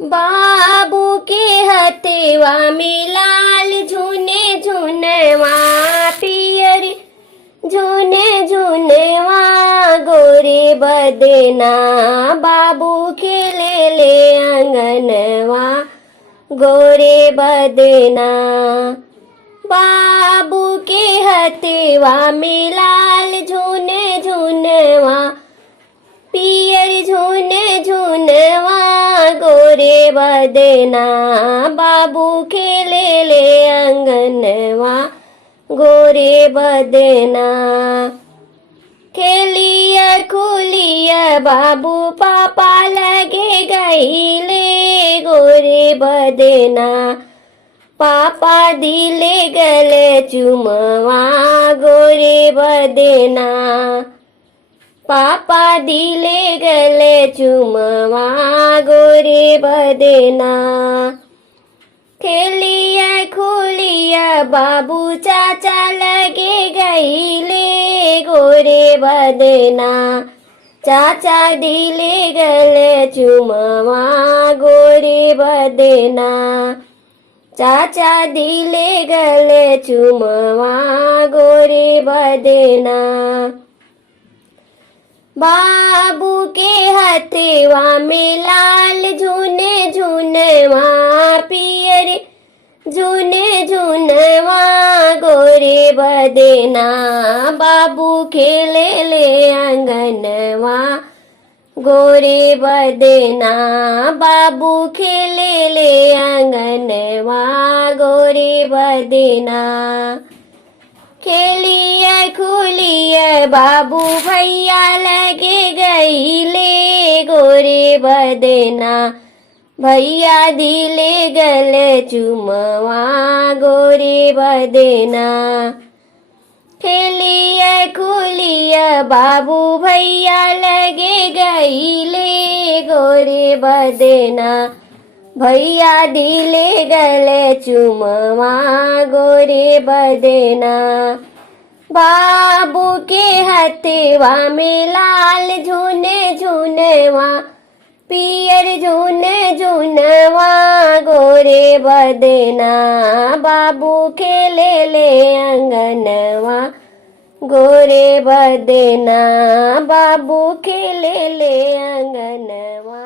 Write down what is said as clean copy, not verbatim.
बाबू के हथवा में लाल झुने झुनवा पियरी झुने झुनवा गोरे बदना बाबू खेले ले आंगनवा गोरे बदना बाबू के हथवा में लाल झुने झुनवा पियर झुने झुनवा गोरे बदना बाबू खेले ले आंगनवा गोरे बदना खेलिया खुलिया बाबू पापा लगे गईले गोरे बदना पापा दिले गले चुमवा गोरे बदना पापा दिले गले चुमवा गोरे बदना खेलिया खुलिया बाबू चाचा लगे गईले गोरे बदना चाचा दिले गले चुमवा गोरे बदना चाचा दिले गले चुमवा गोरे बदना बाबू के हथवा में लाल झुने झुनवा पियर झुने झुनवा गोरे बदना बाबू खेले ले आंगनवा गोरे बदना बाबू खेले ले आंगनवा गोरे बदना खेलिया खुलिया बाबू भैया लगे गईले गोरे बदना भैया दिले गले चुमवा गोरे बदना खेलिया खुलिया बाबू भैया लगे गईले गोरे बदना भैया दिले गले चुमवा गोरे बदना बाबू के हथवा में लाल झुने झुनवा पियर झुने झुनवा गोरे बदना बाबू खेले ले आंगनवा गोरे बदना बाबू खेले ले आंगनवा।